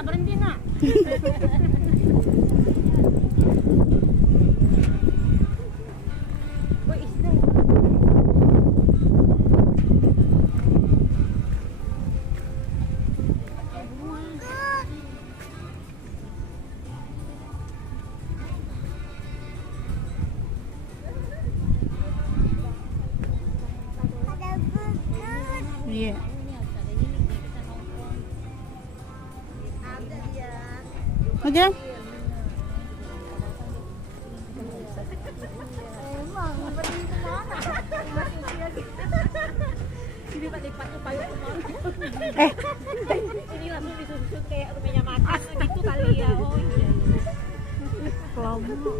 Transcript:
Berhenti nak. Iya. Aja. Ini langsung disusun kayak rumahnya makan gitu kali ya. Oh iya. Kelompok.